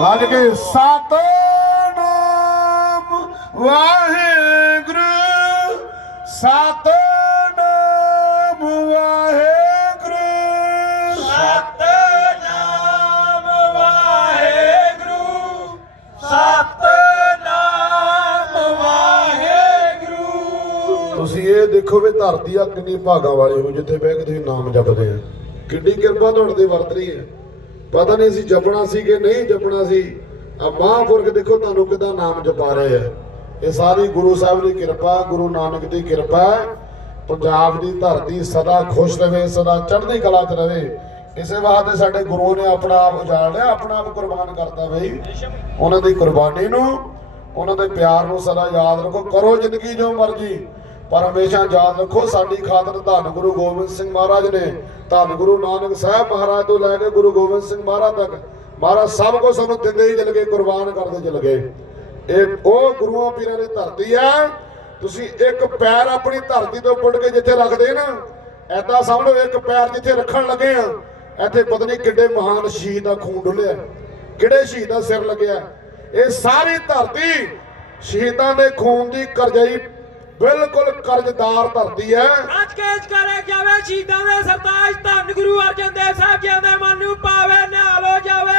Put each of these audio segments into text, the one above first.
ਗੱਜ ਕੇ ਸਤਨਾਮ ਵਾਹਿਗੁਰੂ ਸਤਨਾਮ ਵਾਹਿਗੁਰੂ। ਸਤਨਾਮ ਵਾਹਿਗੁਰੂ ਸਤਨਾਮ ਵਾਹਿਗੁਰੂ। ਤੁਸੀਂ ਇਹ ਦੇਖੋ ਵੀ ਧਰਤੀ ਆ ਕਿੰਨੀ ਭਾਗਾ ਵਾਲੀ ਹੋ ਜਿੱਥੇ ਬਹਿ ਕੇ ਤੁਸੀਂ ਨਾਮ ਜਪਦੇ ਆ। ਕਿੰਨੀ ਕਿਰਪਾ ਤੁਹਾਡੇ ਵਰਤ ਰਹੀ ਹੈ। ਪਤਾ ਨਹੀਂ ਸੀ ਜਪਣਾ ਸੀ ਕਿ ਨਹੀਂ ਜਪਣਾ ਸੀ। ਆ ਮਹਾਂਪੁਰਖ ਦੇਖੋ ਤੁਹਾਨੂੰ ਕਿਦਾਂ ਨਾਮ ਜਪਾ ਰਹੇ ਆ। ਇਹ ਸਾਰੀ ਗੁਰੂ ਸਾਹਿਬ ਦੀ ਕਿਰਪਾ, ਗੁਰੂ ਨਾਨਕ ਦੀ ਕਿਰਪਾ ਪੰਜਾਬ ਦੀ ਧਰਤੀ ਸਦਾ ਖੁਸ਼ ਰਹੇ, ਸਦਾ ਚੜ੍ਹਦੀ ਕਲਾ 'ਚ ਰਹੇ। ਇਸੇ ਵਾਸਤੇ ਸਾਡੇ ਗੁਰੂ ਨੇ ਆਪਣਾ ਆਪ ਉਜਾੜ ਲਿਆ, ਆਪਣਾ ਆਪ ਕੁਰਬਾਨ ਕਰਤਾ ਬਈ। ਉਹਨਾਂ ਦੀ ਕੁਰਬਾਨੀ ਨੂੰ, ਉਹਨਾਂ ਦੇ ਪਿਆਰ ਨੂੰ ਸਦਾ ਯਾਦ ਰੱਖੋ, ਕਰੋ ਜ਼ਿੰਦਗੀ ਜੋ ਮਰਜ਼ੀ। ਪਰ ਹਮੇਸ਼ਾ ਯਾਦ ਰੱਖੋ, ਸਾਡੀ ਖਾਤਰ ਧੰਨ ਗੁਰੂ ਗੋਬਿੰਦ ਸਿੰਘ ਮਹਾਰਾਜ ਨੇ ਧੰਨ ਗੁਰੂ ਨਾਨਕ ਸਾਹਿਬ ਮਹਾਰਾਜ ਤੋਂ ਲੈ ਕੇ ਗੁਰੂ ਗੋਬਿੰਦ ਸਿੰਘ ਮਹਾਰਾਜ ਤੱਕ, ਮਹਾਰਾਜ ਸਭ ਕੁਝ ਸਾਨੂੰ ਦਿੰਦੇ ਹੀ ਚਲ ਗਏ, ਕੁਰਬਾਨ ਕਰਦੇ ਚਲ ਗਏ। ਇਹ ਉਹ ਗੁਰੂਆਂ ਪੀਰਾਂ ਦੀ ਧਰਤੀ ਆ, ਤੁਸੀਂ ਇੱਕ ਪੈਰ ਆਪਣੀ ਧਰਤੀ ਤੋਂ ਪੁੱਟ ਕੇ ਜਿੱਥੇ ਰੱਖਦੇ ਨਾ ਐਦਾਂ ਸਮਝੋ ਇੱਕ ਪੈਰ ਜਿੱਥੇ ਰੱਖਣ ਲੱਗੇ ਆ, ਇੱਥੇ ਪਤਾ ਨਹੀਂ ਕਿੱਡੇ ਮਹਾਨ ਸ਼ਹੀਦ ਦਾ ਖੂਨ ਡੁੱਲਿਆ, ਕਿਹੜੇ ਸ਼ਹੀਦ ਦਾ ਸਿਰ ਲੱਗਿਆ। ਇਹ ਸਾਰੀ ਧਰਤੀ ਸ਼ਹੀਦਾਂ ਦੇ ਖੂਨ ਦੀ ਕਰਜਾਈ ਬਿਲਕੁਲ ਕਰਜ਼ਦਾਰ ਧਰਤੀ ਹੈ। ਅੱਜ ਕੇਜ ਕਰੇ ਜਾਵੇ ਸ਼ਹੀਦਾਂ ਦੇ ਸਰਤਾਜ ਧੰਨ ਗੁਰੂ ਅਰਜਨ ਦੇਵ ਸਾਹਿਬ ਜੀ ਦੇ ਮਨ ਨੂੰ ਪਾਵੇ ਨਿਹਾਲ ਹੋ ਜਾਵੇ।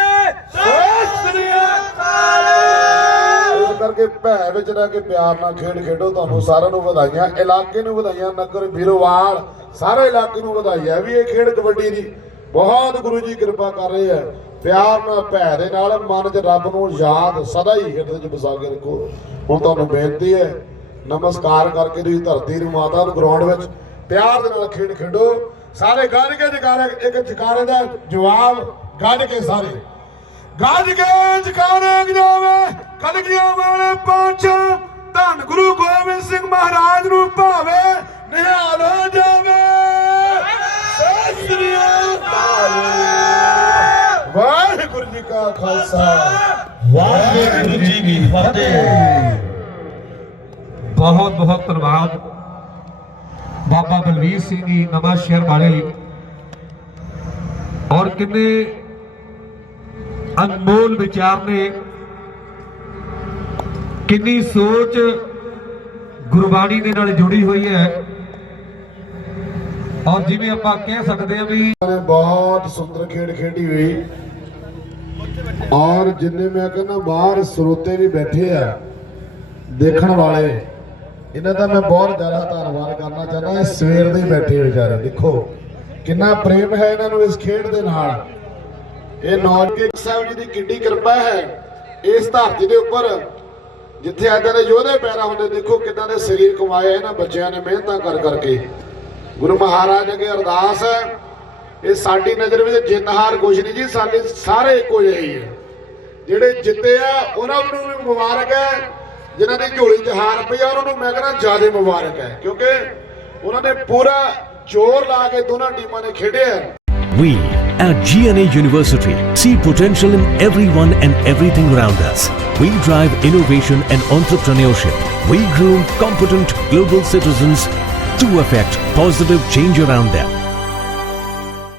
ਇਸ ਕਰਕੇ ਭੈ ਵਿੱਚ ਰਹਿ ਕੇ ਪਿਆਰ ਨਾਲ ਖੇਡ ਖੇਡੋ ਤੁਹਾਨੂੰ ਸਾਰਿਆਂ ਨੂੰ ਵਧਾਈਆਂ ਇਲਾਕੇ ਨੂੰ ਵਧਾਈਆਂ ਨਗਰ ਵੀਰੋਵਾਲ ਸਾਰੇ ਇਲਾਕੇ ਨੂੰ ਵਧਾਈਆਂ ਵੀ ਇਹ ਖੇਡ ਕਬੱਡੀ ਦੀ ਬਹੁਤ ਗੁਰੂ ਜੀ ਕਿਰਪਾ ਕਰ ਰਹੇ ਆ ਪਿਆਰ ਨਾਲ ਭੈ ਦੇ ਨਾਲ ਮਨ 'ਚ ਰੱਬ ਨੂੰ ਯਾਦ ਸਦਾ ਹੀ ਹਿਰਦੇ 'ਚ ਵਸਾ ਕੇ ਰੱਖੋ। ਹੁਣ ਤੁਹਾਨੂੰ ਬੇਨਤੀ ਹੈ ਨਮਸਕਾਰ ਕਰਕੇ ਤੁਸੀਂ ਧਰਤੀ ਨੂੰ ਮਾਤਾ ਨੂੰ ਗਰਾਊਂਡ ਵਿੱਚ ਪਿਆਰ ਦੇ ਨਾਲ ਖੇਡ ਖੇਡੋ। ਸਾਰੇ ਗੱਜ ਕੇ ਜਕਾਰੇ, ਇੱਕ ਜਕਾਰੇ ਦਾ ਜਵਾਬ ਗੱਜ ਕੇ ਸਾਰੇ। ਗੱਜ ਕੇ ਜਕਾਰੇ ਜਾਵੇ ਕਲਗੀਆਂ ਵਾਲੇ ਪੰਜ ਧੰਨ ਗੁਰੂ ਗੋਬਿੰਦ ਸਿੰਘ ਮਹਾਰਾਜ ਨੂੰ ਭਾਵੇ ਨਿਹਾਲ ਹੋ ਜਾਵੇ। ਸਤਿ ਵਾਹਿਗੁਰੂ ਜੀ ਕਾ ਖਾਲਸਾ। ਵਾਹਿਗੁਰੂ ਜੀ ਕੀ ਫਤਿਹ। ਬਹੁਤ ਬਹੁਤ ਧੰਨਵਾਦ। ਬਾਬਾ ਬਲਵੀਰ ਸਿੰਘ ਜੀ, ਨਵਾਂ ਸ਼ਹਿਰ ਵਾਲੇ ਔਰ ਕਿੰਨੇ ਅਨਮੋਲ ਵਿਚਾਰ ਨੇ। ਕਿੰਨੀ ਸੋਚ ਗੁਰਬਾਣੀ ਦੇ ਨਾਲ ਜੁੜੀ ਹੋਈ ਹੈ। ਔਰ ਜਿਵੇਂ ਆਪਾਂ ਕਹਿ ਸਕਦੇ ਹਾਂ ਵੀ ਬਹੁਤ ਸੁੰਦਰ ਖੇਡ ਖੇਡੀ ਹੋਈ। ਔਰ ਜਿੰਨੇ ਮੈਂ ਕਹਿੰਦਾ ਬਾਹਰ ਸਰੋਤੇ ਵੀ ਬੈਠੇ ਆ, ਦੇਖਣ ਵਾਲੇ ਇਹਨਾਂ ਦਾ ਮੈਂ ਬਹੁਤ ਜ਼ਿਆਦਾ ਧੰਨਵਾਦ ਕਰਨਾ ਚਾਹੁੰਦਾ, ਇਹ ਸਵੇਰ ਦੇ ਬੈਠੇ ਵਿਚਾਰੇ, ਦੇਖੋ। ਕਿੰਨਾ ਪ੍ਰੇਮ ਹੈ ਇਹਨਾਂ ਨੂੰ ਇਸ ਖੇਡ ਦੇ ਨਾਲ। ਇਹ ਨੌਜਵਾਨ ਸਾਹਿਬ ਜੀ ਦੀ ਕਿੰਨੀ ਕਿਰਪਾ ਹੈ, ਇਸ ਧਰਤੀ ਦੇ ਉੱਪਰ, ਜਿੱਥੇ ਏਦਾਂ ਦੇ ਯੋਧੇ ਪੈਦਾ ਹੁੰਦੇ, ਦੇਖੋ ਕਿਦਾਂ ਦੇ ਸਰੀਰ ਕਮਾਏ ਇਹਨਾਂ ਬੱਚਿਆਂ ਨੇ ਮਿਹਨਤਾਂ ਕਰ ਕਰਕੇ। ਗੁਰੂ ਮਹਾਰਾਜ ਅੱਗੇ ਅਰਦਾਸ ਹੈ, ਇਹ ਸਾਡੀ ਨਜ਼ਰ ਵਿੱਚ ਜਿੱਤ ਹਾਰ ਕੁਛ ਨਹੀਂ ਜੀ, ਸਾਡੇ ਸਾਰੇ ਇੱਕੋ ਜਿਹੇ ਹੀ ਹੈ ਜਿਹੜੇ ਜਿੱਤੇ ਆ, ਉਹਨਾਂ ਨੂੰ ਵੀ ਮੁਬਾਰਕ ਹੈ ਜਿਨ੍ਹਾਂ ਦੀ ਝੋਲੀ 'ਚ ਹਾਰ ਪਈ ਆ ਉਹਨਾਂ ਨੂੰ ਮੈਂ ਕਹਿੰਦਾ ਜ਼ਿਆਦਾ ਮੁਬਾਰਕ ਹੈ ਕਿਉਂਕਿ ਉਹਨਾਂ ਨੇ ਪੂਰਾ ਜ਼ੋਰ ਲਾ ਕੇ ਦੋਨਾਂ ਟੀਮਾਂ ਨੇ ਖੇਡਿਆ ਹੈ We at GNA University see potential in everyone and everything around us. We drive innovation and entrepreneurship. We groom competent global citizens to affect positive change around them.